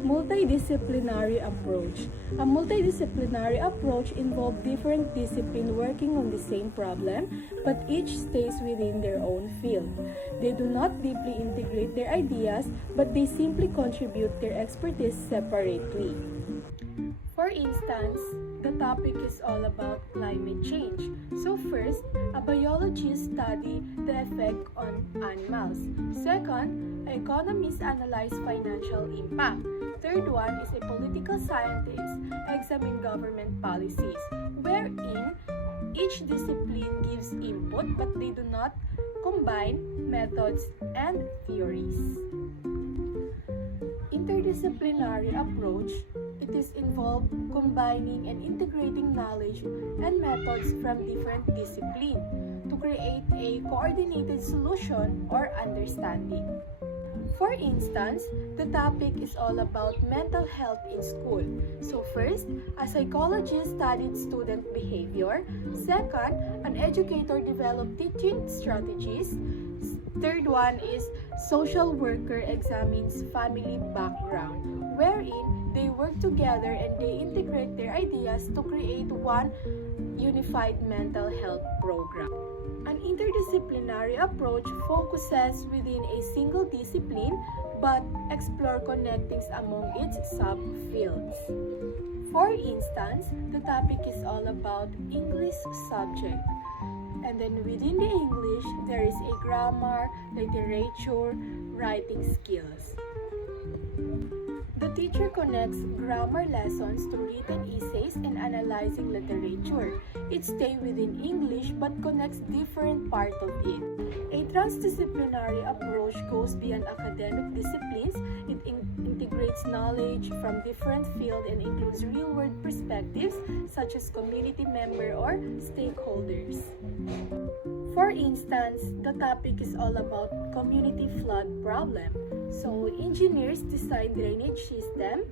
Multidisciplinary approach. A multidisciplinary approach involves different disciplines working on the same problem, but each stays within their own field. They do not deeply integrate their ideas, but they simply contribute their expertise separately. For instance, the topic is all about climate change. So first, a biologist study the effect on animals. Second, economists analyze financial impact. Third one is a political scientist examine government policies, wherein each discipline gives input but they do not combine methods and theories. Interdisciplinary approach, it is involved combining and integrating knowledge and methods from different disciplines to create a coordinated solution or understanding. For instance, the topic is all about mental health in school. So first, a psychologist studied student behavior. Second, an educator developed teaching strategies. Third one is social worker examines family background, wherein they work together and they integrate their ideas to create one unified mental health program. An interdisciplinary approach focuses within a single discipline but explore connectings among its subfields. For instance, the topic is all about English subject. And then within the English, there is a grammar, literature, writing skills. The teacher connects grammar lessons to written essays and analyzing literature. It stays within English but connects different parts of it. A transdisciplinary approach goes beyond academic disciplines. It integrates knowledge from different fields and includes real-world perspectives such as community member or stakeholders. For instance, the topic is all about community flood problem. So, engineers design drainage system,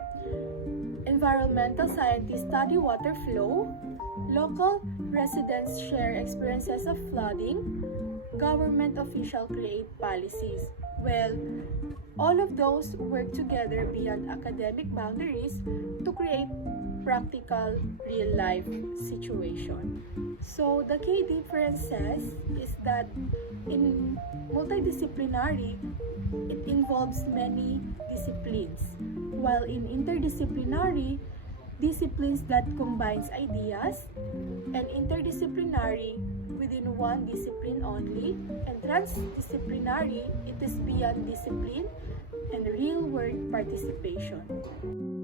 environmental scientists study water flow, local residents share experiences of flooding, government officials create policies. Well, all of those work together beyond academic boundaries to create practical real-life situation. So, the key differences is that in multidisciplinary, it involves many disciplines, while in interdisciplinary, disciplines that combines ideas, and interdisciplinary within one discipline only, and transdisciplinary, it is beyond discipline and real-world participation.